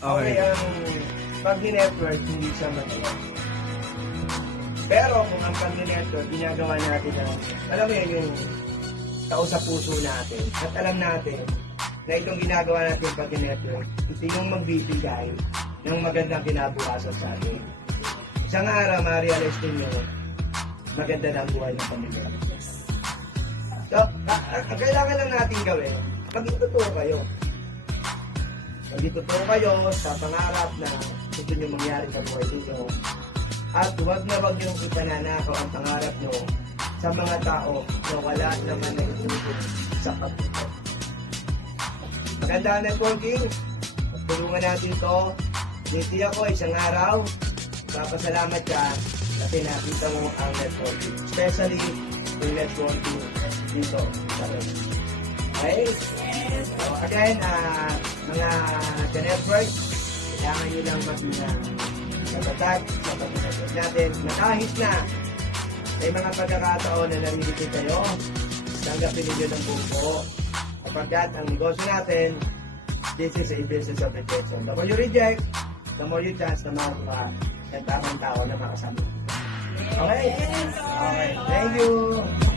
Okay, ang pag-network, hindi siya madali. Pero kung ang pag-network, ginagawa natin na, alam mo yun, yung tao sa puso natin. At alam natin na itong ginagawa natin pag-network, ito yung magbibigay ng magandang kinabukasan sa atin. Isang araw, ma-realize ninyo, maganda na ang buhay ng pamilya. So, ang kailangan lang natin gawin, maging totoo kayo. Maging totoo kayo sa pangarap na gusto nyo mangyari sa buhay dito. At huwag na huwag nyo ipananakaw ang pangarap nyo sa mga tao na wala naman na itutulong sa pagtito. Maganda ang networking. Tulungan natin to. Dito ako isang araw. Papasalamat ka kasi nakita mo ang networking. Especially yung networking dito sa rin. Okay? So again, mga ka-network, kailangan nyo lang maging matatag sa pag-network natin. Nakahit na may mga pagkakataon na narinig kayo, tanggapin ninyo ng buo. Kapagkat ang negosyo natin, this is a business of rejection. The more you reject, the more you chance na makakuha ng tamang tao na makasama. Okay? Okay. Thank you!